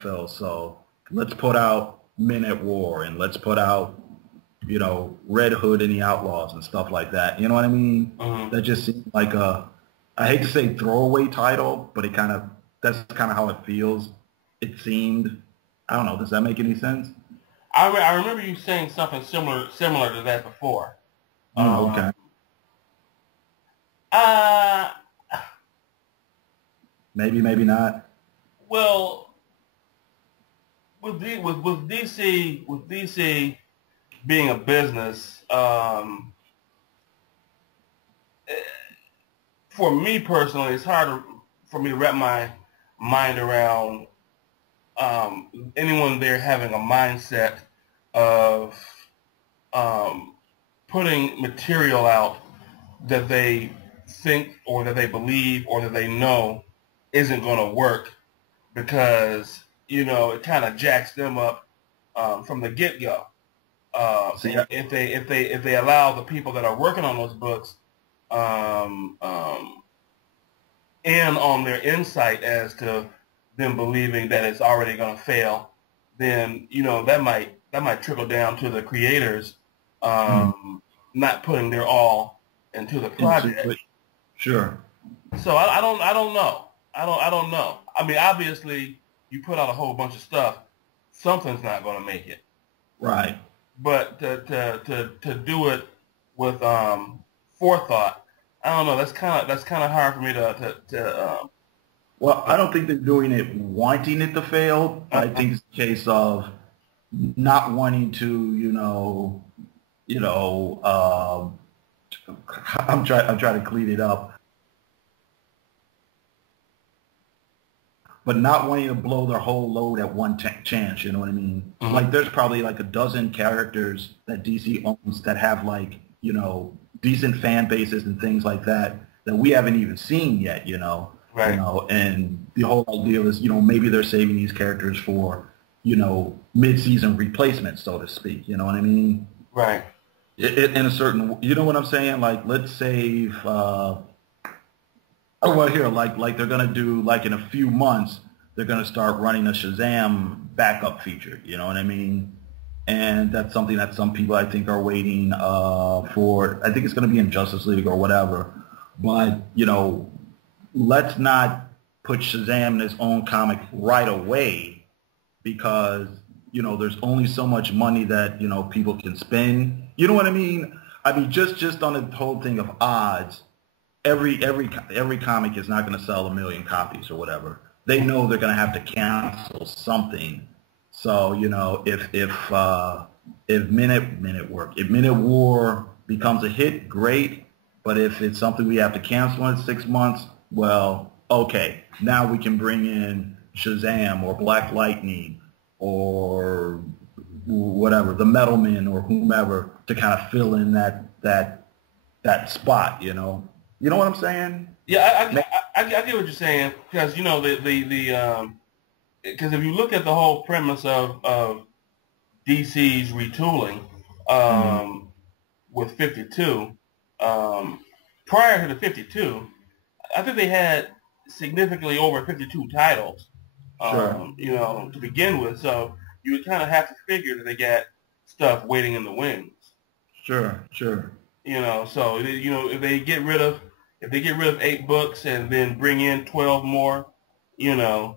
NFL, so let's put out Men at War and let's put out, Red Hood and the Outlaws and stuff like that. You know what I mean? Mhm. That just seems like I hate to say throwaway title, but that's kind of how it feels. It seemed. I don't know. Does that make any sense? I remember you saying something similar to that before. Okay. Uh, Maybe, maybe not. well, with DC being a business, for me personally, it's hard for me to wrap my mind around anyone there having a mindset of um, putting material out that they think or that they believe or that they know isn't going to work because it kind of jacks them up from the get go. See, If they allow the people that are working on those books um, um, in on their insight as to them believing that it's already going to fail, then that might trickle down to the creators mm, not putting their all into the into project. it. Sure. So I don't know. I don't know. I mean, obviously, you put out a whole bunch of stuff, something's not going to make it. Right. But to do it with forethought, I don't know. That's kind of hard for me to Well, I don't think they're doing it wanting it to fail. I uh, think it's a case of not wanting to, you know, I'm trying to clean it up, but not wanting to blow their whole load at one chance. You know what I mean? Like, mhm. there's probably like a dozen characters that DC owns that have like, decent fan bases and things like that that we haven't even seen yet. Right, And the whole idea is, maybe they're saving these characters for, mid-season replacements, so to speak. You know what I mean? right. In a certain, you know what I'm saying? Like, let's save. Oh, well, here, like they're gonna do, like in a few months, they're gonna start running a Shazam backup feature. You know what I mean? And that's something that some people I think are waiting for. I think it's gonna be in Justice League or whatever. But let's not put Shazam in his own comic right away because there's only so much money that people can spend. You know what I mean? I mean, just on the whole thing of odds, every comic is not going to sell 1 million copies or whatever. They know they're going to have to cancel something. So if Minute War becomes a hit, great. But if it's something we have to cancel in 6 months, well, okay, now we can bring in Shazam or Black Lightning or whatever, the Metal Men or whomever to kind of fill in that spot. You know what I'm saying? Yeah, I get what you're saying because the because if you look at the whole premise of DC's retooling Mm-hmm. with 52, um, prior to the 52, I think they had significantly over 52 titles, Sure, to begin with. So you would kind of have to figure that they got stuff waiting in the wings. sure. So if they get rid of 8 books and then bring in 12 more, you know,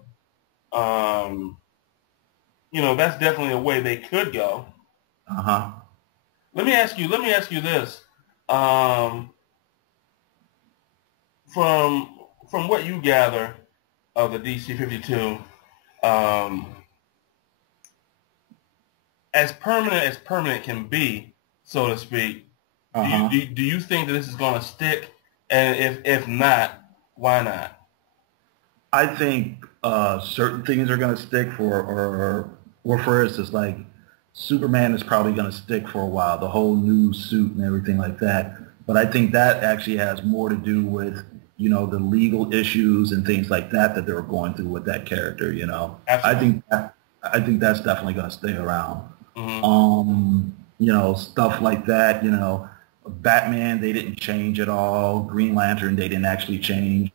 um, that's definitely a way they could go. Uh-huh. Let me ask you this. Um, from what you gather of the DC52, um, as permanent can be, so to speak, Uh-huh. do you think that this is going to stick? And if not, why not? I think certain things are going to stick or for instance, like Superman is probably going to stick for a while, the whole new suit and everything like that. But I think that actually has more to do with, the legal issues and things like that that they were going through with that character. I Absolutely. think I think that's definitely going to stay around. Hmm. Stuff like that, Batman, they didn't change at all. Green Lantern, they didn't actually change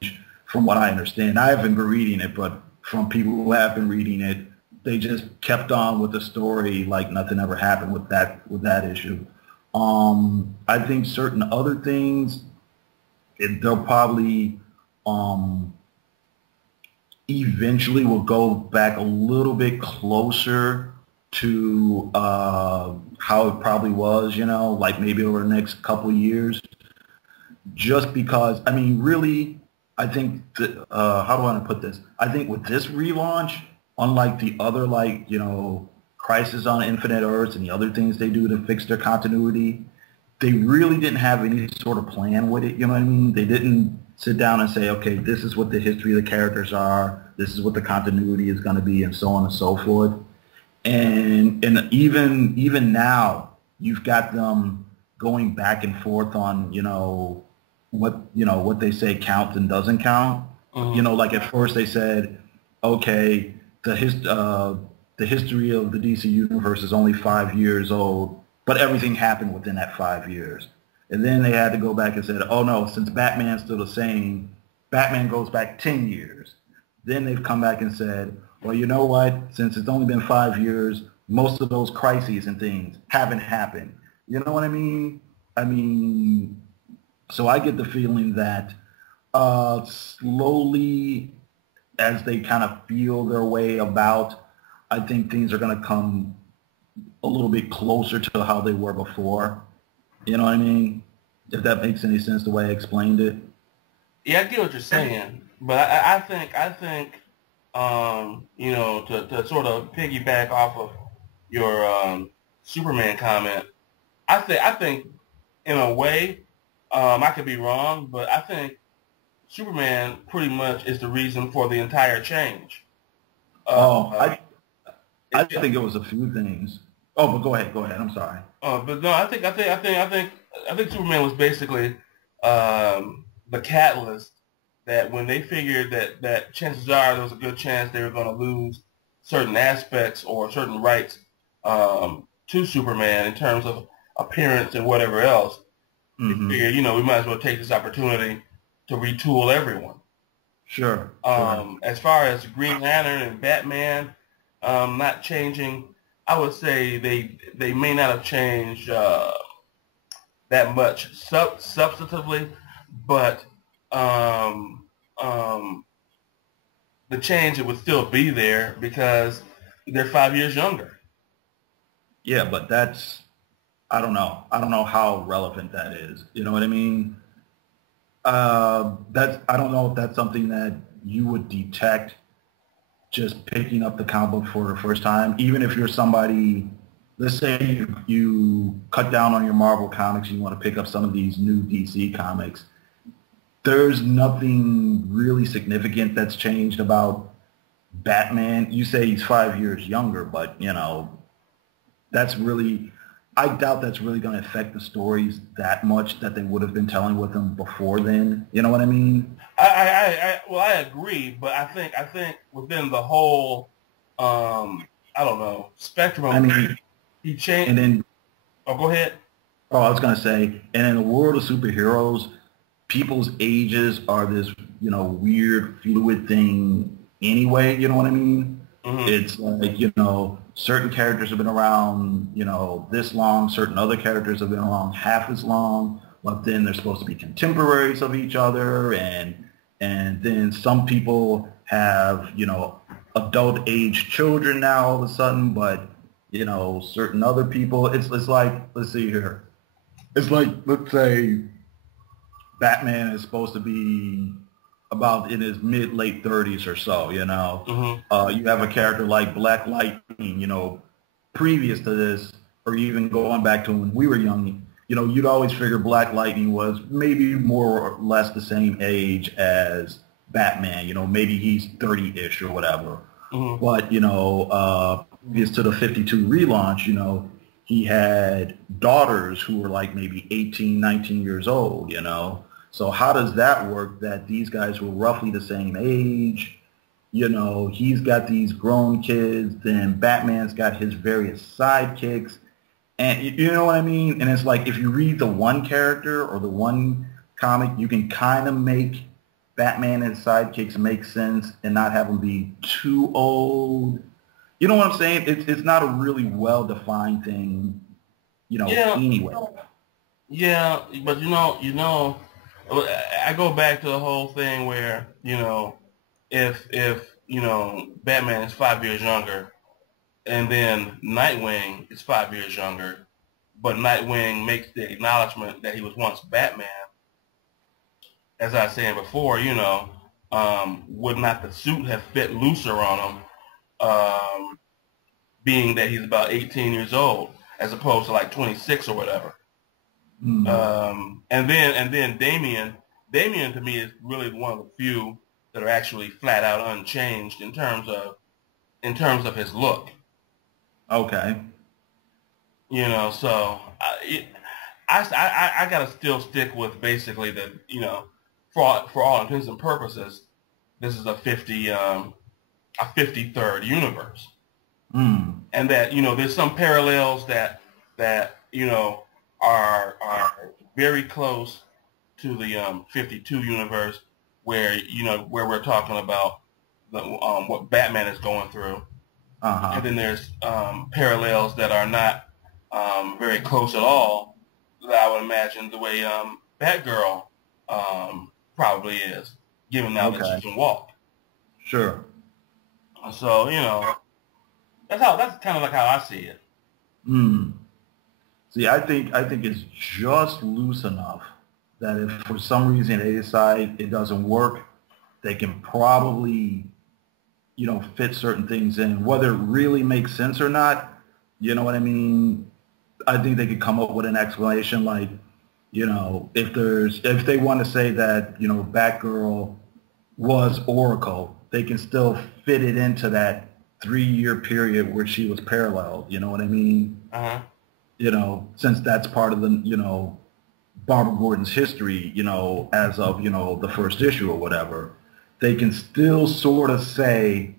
from what I understand. I haven't been reading it, but from people who have been reading it, they just kept on with the story like nothing ever happened with that issue. I think certain other things, they'll probably eventually will go back a little bit closer to how it probably was, like maybe over the next couple of years. Just because, I mean, really, I think that, how do I want to put this? I think with this relaunch, unlike the other, like, Crisis on Infinite Earths and the other things they do to fix their continuity, they really didn't have any sort of plan with it, you know what I mean? They didn't sit down and say, okay, this is what the history of the characters are, this is what the continuity is going to be, and so on and so forth. And even now, you've got them going back and forth on, what they say counts and doesn't count. Mm-hmm. Like at first they said, okay, the history of the DC universe is only 5 years old, but everything happened within that 5 years. And then they had to go back and said, oh no, since Batman's still the same, Batman goes back 10 years. Then they've come back and said, well, you know what? Since it's only been 5 years, most of those crises and things haven't happened. You know what I mean? So I get the feeling that slowly, as they kind of feel their way about, I think things are going to come a little bit closer to how they were before. You know what I mean? If that makes any sense, the way I explained it. Yeah, I get what you're saying, but I think to sort of piggyback off of your Superman comment, I think in a way, I could be wrong, but I think Superman pretty much is the reason for the entire change. I think it was a few things. Oh, but go ahead. I'm sorry. But no, I think Superman was basically the catalyst that when they figured that chances are there was a good chance they were going to lose certain aspects or certain rights to Superman in terms of appearance and whatever else. Mm-hmm. They figured, we might as well take this opportunity to retool everyone. Sure. As far as Green Lantern and Batman not changing, I would say they may not have changed that much substantively, but the change, it would still be there because they're 5 years younger. Yeah, but that's, I don't know how relevant that is. You know what I mean? I don't know if that's something that you would detect just picking up the comic book for the first time. Even if you're somebody, let's say you cut down on your Marvel comics, you want to pick up some of these new DC comics. There's nothing really significant that's changed about Batman. You say he's 5 years younger, but that's really, I doubt that's really going to affect the stories that much that they would have been telling with them before then. You know what I mean? I agree, but I think within the whole, spectrum. He changed. And then, go ahead. Oh, I was going to say, and in the world of superheroes, people's ages are this, weird, fluid thing anyway. You know what I mean? Mm-hmm. It's like, certain characters have been around, this long. Certain other characters have been around half as long. But then they're supposed to be contemporaries of each other. And then some people have, adult age children now all of a sudden. But, certain other people, it's like, let's see here. It's like, let's say Batman is supposed to be about in his late 30s or so, Mm-hmm. You have a character like Black Lightning, previous to this, or even going back to when we were young, you'd always figure Black Lightning was maybe more or less the same age as Batman, maybe he's 30-ish or whatever. Mm-hmm. But, previous to the 52 relaunch, he had daughters who were like maybe 18, 19 years old, So how does that work that these guys were roughly the same age? He's got these grown kids, then Batman's got his various sidekicks. And you know what I mean? And it's like if you read the one character or the one comic, you can kind of make Batman and his sidekicks make sense and not have them be too old. You know what I'm saying? It's not a really well-defined thing, Yeah, anyway. yeah, but I go back to the whole thing where if Batman is 5 years younger, and then Nightwing is 5 years younger, but Nightwing makes the acknowledgement that he was once Batman, as I was saying before, would not the suit have fit looser on him, being that he's about 18 years old as opposed to like 26 or whatever. And then Damian to me is really one of the few that are actually flat out unchanged in terms of his look. Okay. So I gotta still stick with basically that, for all intents and purposes, this is a 53rd universe, and that there's some parallels that are very close to the 52 universe, where we're talking about what Batman is going through, and then there's parallels that are not very close at all, that I would imagine the way Batgirl probably is, given now that she can walk. Sure. So that's kind of like how I see it. See, I think it's just loose enough that if for some reason they decide it doesn't work, they can probably, fit certain things in. Whether it really makes sense or not, you know what I mean? I think they could come up with an explanation like, if they want to say that, Batgirl was Oracle, they can still fit it into that 3-year period where she was paralleled. You know what I mean? Since that's part of the, Barbara Gordon's history, as of, the first issue or whatever, they can still sort of say,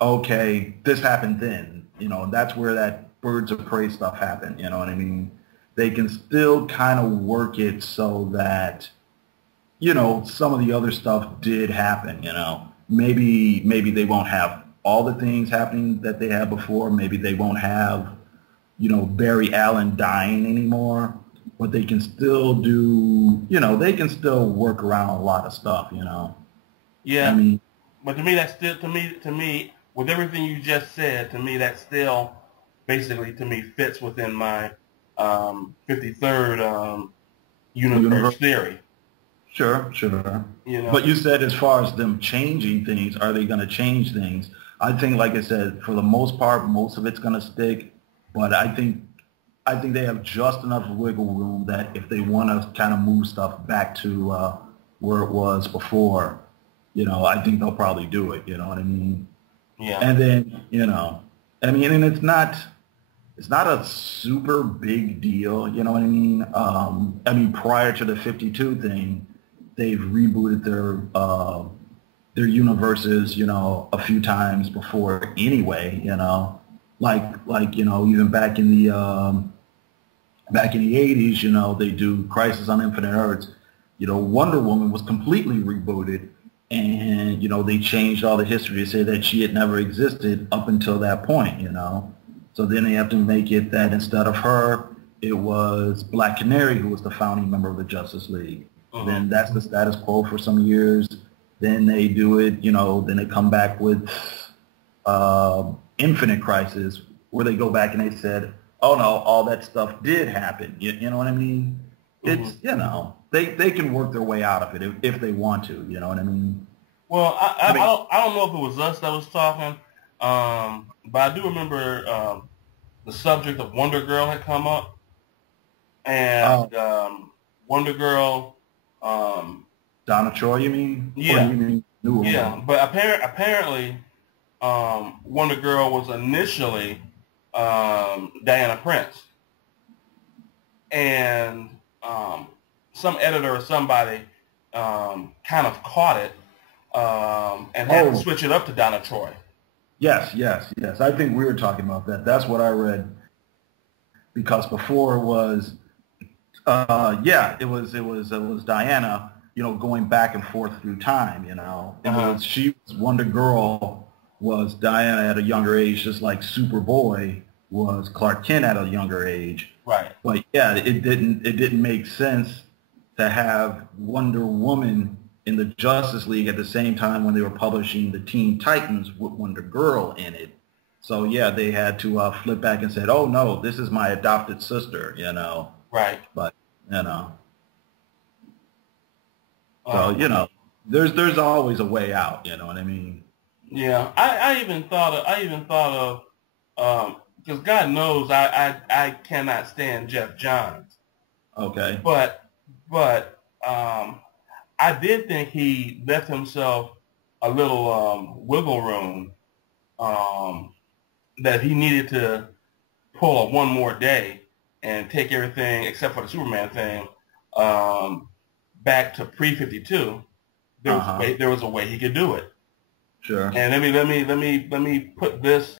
okay, this happened then, and that's where that Birds of Prey stuff happened, you know what I mean? They can still kind of work it so that, some of the other stuff did happen, Maybe they won't have all the things happening that they had before. Maybe they won't have, Barry Allen dying anymore, but they can still do, they can still work around a lot of stuff, Yeah. I mean, but to me, that's still, to me, with everything you just said, to me, that still basically, to me, fits within my 53rd universe theory. Sure. But you said as far as them changing things, are they going to change things? I think, like I said, for the most part, most of it's going to stick. But I think they have just enough wiggle room that if they want to kind of move stuff back to where it was before, I think they'll probably do it. You know what I mean? Yeah. And then, and it's not a super big deal. You know what I mean? Prior to the 52 thing, they've rebooted their universes, a few times before anyway, like even back in the 80s, they do Crisis on Infinite Earths. Wonder Woman was completely rebooted, and they changed all the history to say that she had never existed up until that point, So then they have to make it that instead of her, it was Black Canary who was the founding member of the Justice League. Then that's the status quo for some years. Then they do it, then they come back with Infinite Crisis, where they go back and they said, oh no, all that stuff did happen. You know what I mean? It's, they can work their way out of it if they want to, you know what I mean? Well, I don't know if it was us that was talking, but I do remember the subject of Wonder Girl had come up, and Wonder Girl. Donna Troy, you mean? Yeah. Or you mean New Woman? Yeah, but apparently Wonder Girl was initially Diana Prince, and some editor or somebody kind of caught it and had to switch it up to Donna Troy. Yes. I think we were talking about that. That's what I read. Because before it was, it was Diana, going back and forth through time, It was, she was Wonder Girl was Diana at a younger age, just like Superboy was Clark Kent at a younger age. Right. But yeah, it didn't make sense to have Wonder Woman in the Justice League at the same time when they were publishing the Teen Titans with Wonder Girl in it. So yeah, they had to flip back and said, "Oh no, this is my adopted sister," you know. Right. But you know, so you know, there's always a way out. You know what I mean? Yeah. I even thought of because God knows I cannot stand Jeff Johns. Okay. But I did think he left himself a little wiggle room that he needed to pull a one more day and take everything except for the Superman thing back to pre-52. There was a way he could do it. Sure. And let me put this